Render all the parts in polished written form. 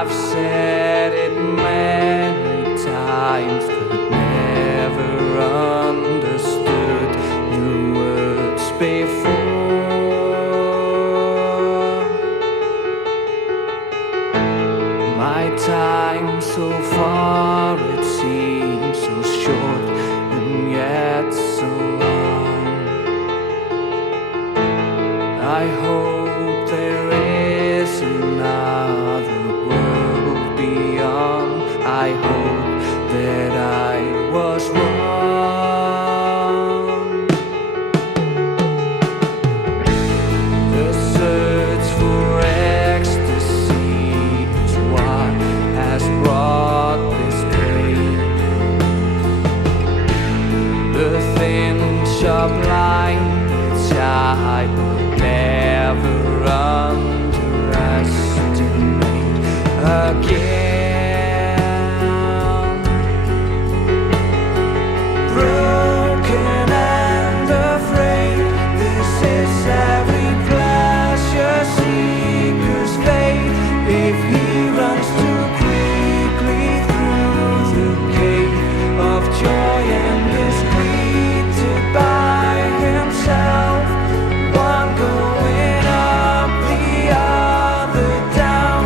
I've said it many times, but never understood the words before. My time so far, it seems so short and yet so long. I hope there is another world beyond. I hope that I was wrong. The search for ecstasy is what has brought this pain. The thin, sharp line which I will never underestimate again. Broken and afraid, this is every pleasure seeker's fate. If he runs too quickly through the gate of joy and is greeted by himself, one going up, the other down.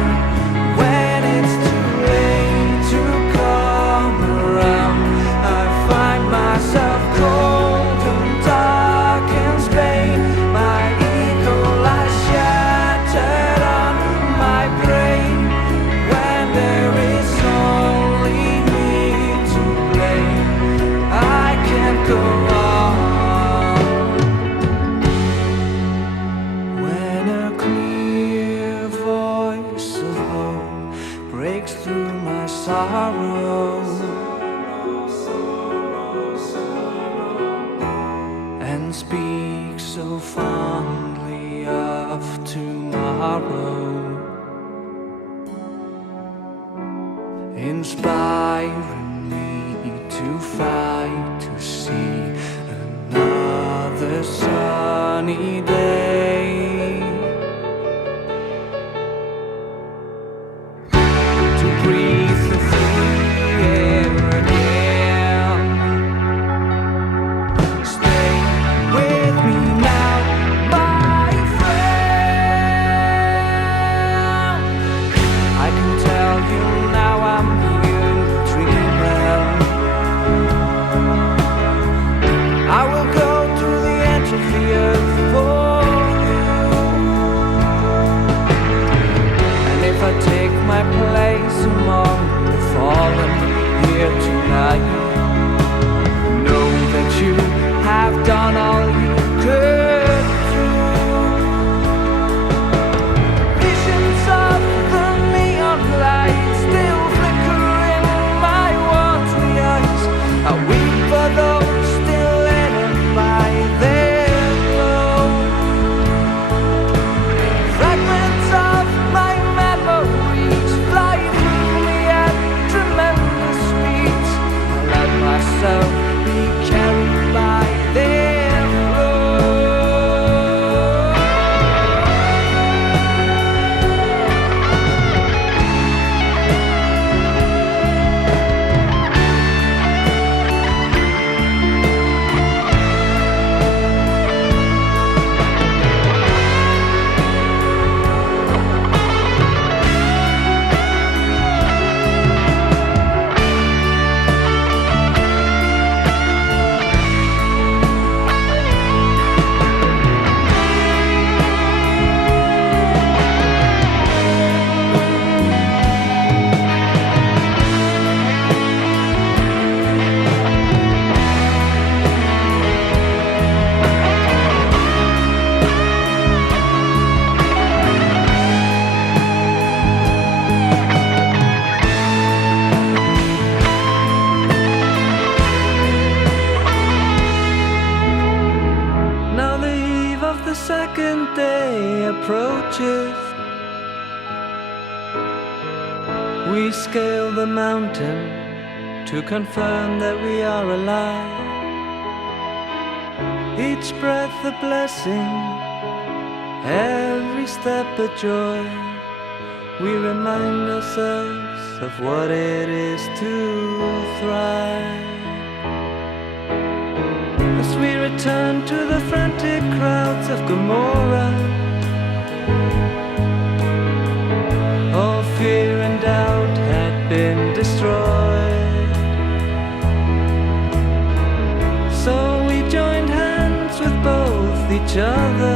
When it's too late to come around, I find myself cold and dark in Spain. My ego lies shattered on my brain. When there is only me to blame, I can't go on. When a clear voice of hope breaks through my sorrow and speaks so fondly of tomorrow, inspiring me to fight to see another sunny day, to breathe the free air again. Stay with me now, my friend. I can tell you now I'm here dreaming. I will go to the edge of the earth for you. And if I take my place among the fallen here tonight, know that you have done all you could do. Visions of the neon light still flicker in my watery eyes. I weep for those still lit by their glow. Fragments of my memories fly through me at tremendous speeds. I let myself be carried by their flow. Now the eve of the second day approaches. We scale the mountain to confirm that we are alive. Each breath a blessing, every step a joy. we remind ourselves of what it is to thrive. As we return to the frantic crowds of Gomorrah, all fear and doubt had been destroyed. So we joined hands with both each other